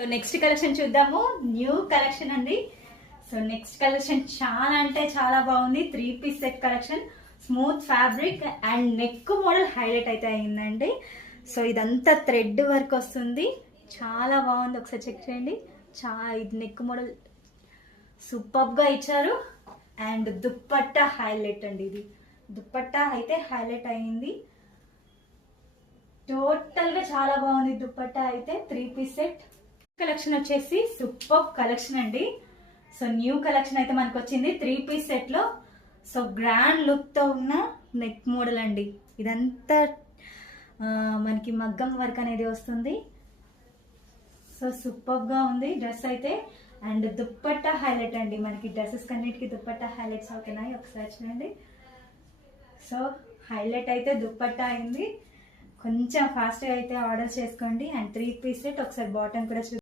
So next collection చూద్దాము. New collection అండి. So next collection చాలా అంటే చాలా బాగుంది. 3 piece set collection, smooth fabric and neck model highlight అయితే అయిందండి. సో ఇదంతా థ్రెడ్ వర్క్ వస్తుంది, చాలా బాగుంది. ఒకసారి చెక్ చేయండి. ఇది నెక్ మోడల్ సూపర్ గా ఇచ్చారు. అండ్ దుప్పట్టా హైలైట్ అండి. ఇది దుప్పట్టా అయితే హైలైట్ అయింది. టోటల్ గా చాలా బాగుంది దుప్పట్టా అయితే. 3 పీస్ సెట్ కలెక్షన్ వచ్చేసి సూపర్ కలెక్షన్ అండి. సో న్యూ కలెక్షన్ అయితే మనకు వచ్చింది 3 పీస్ సెట్ లో. సో గ్రాండ్ లుక్ తో ఉన్న నెక్ మోడల్ అండి. ఇదంతా మనకి మగ్గం వర్క్ అనేది వస్తుంది. సో సూపర్ గా ఉంది డ్రెస్ అయితే. అండ్ దుప్పట్టా హైలైట్ అండి. మనకి డ్రెస్సెస్ కన్నిటికి దుప్పట్టా హైలైట్స్ అవుతున్నాయి. ఒకసారి చూడండి. సో హైలైట్ అయితే దుప్పట్టా అయింది. కొంచెం ఫాస్ట్గా అయితే ఆర్డర్ చేసుకోండి. అండ్ 3 పీస్ సెట్ ఒకసారి బాటమ్ కూడా